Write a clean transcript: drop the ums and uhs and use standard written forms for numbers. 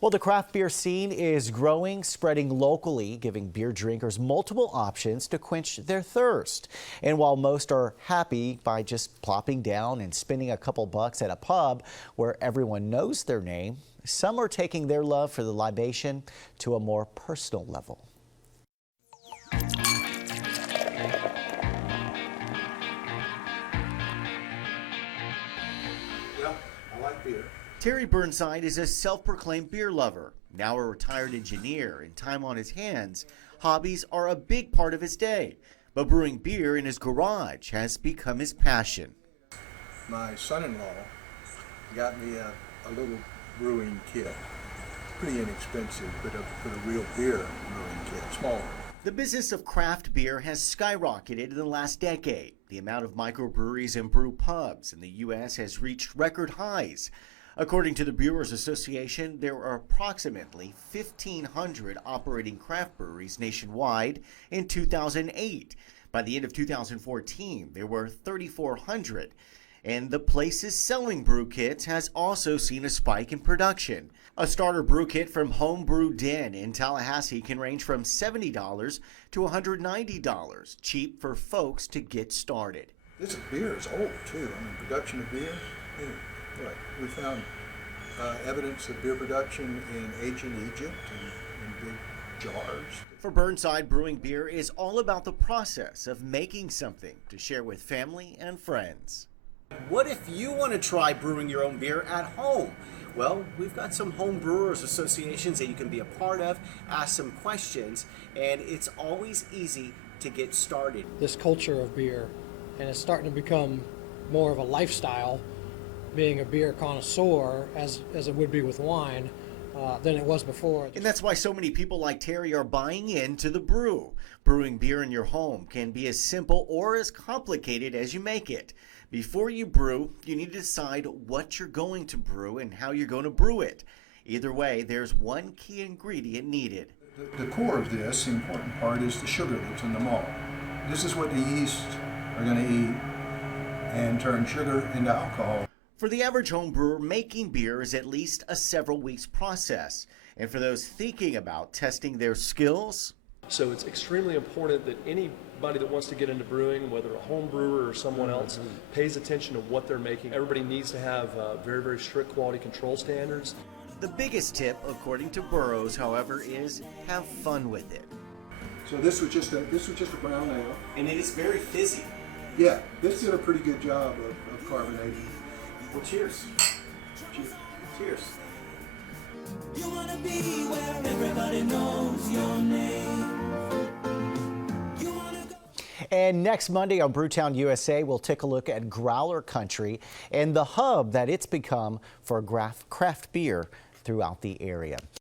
Well, the craft beer scene is growing, spreading locally, giving beer drinkers multiple options to quench their thirst. And while most are happy by just plopping down and spending a couple bucks at a pub where everyone knows their name, some are taking their love for the libation to a more personal level. Yeah, I like beer. Terry Burnside is a self-proclaimed beer lover. Now a retired engineer and time on his hands, hobbies are a big part of his day. But brewing beer in his garage has become his passion. My son-in-law got me a little brewing kit. Pretty inexpensive, but a real beer brewing kit, small. The business of craft beer has skyrocketed in the last decade. The amount of microbreweries and brew pubs in the U.S. has reached record highs. According to the Brewers Association, there are approximately 1,500 operating craft breweries nationwide in 2008. By the end of 2014, there were 3,400. And the places selling brew kits has also seen a spike in production. A starter brew kit from Homebrew Den in Tallahassee can range from $70 to $190, cheap for folks to get started. This beer is old too. I mean, production of beer. Yeah, right. We found evidence of beer production in ancient Egypt in big jars. For Burnside, brewing beer is all about the process of making something to share with family and friends. What if you want to try brewing your own beer at home? Well, we've got some home brewers associations that you can be a part of, ask some questions, and it's always easy to get started. This culture of beer, and it's starting to become more of a lifestyle, being a beer connoisseur as it would be with wine, than it was before. And that's why so many people like Terry are buying into the brew. Brewing beer in your home can be as simple or as complicated as you make it. Before you brew, you need to decide what you're going to brew and how you're going to brew it. Either way, there's one key ingredient needed. The core of this, the important part, is the sugar that's in the malt. This is what the yeast are going to eat and turn sugar into alcohol. For the average home brewer, making beer is at least a several weeks process. And for those thinking about testing their skills, so it's extremely important that anybody that wants to get into brewing, whether a home brewer or someone else, pays attention to what they're making. Everybody needs to have very, very strict quality control standards. The biggest tip, according to Burroughs, however, is have fun with it. So this was just a brown ale. And it is very fizzy. Yeah, this did a pretty good job of carbonating. Well, cheers. Cheers. Cheers. You wanna be where everybody knows your name. And next Monday on Brewtown USA, we'll take a look at growler country and the hub that it's become for craft beer throughout the area.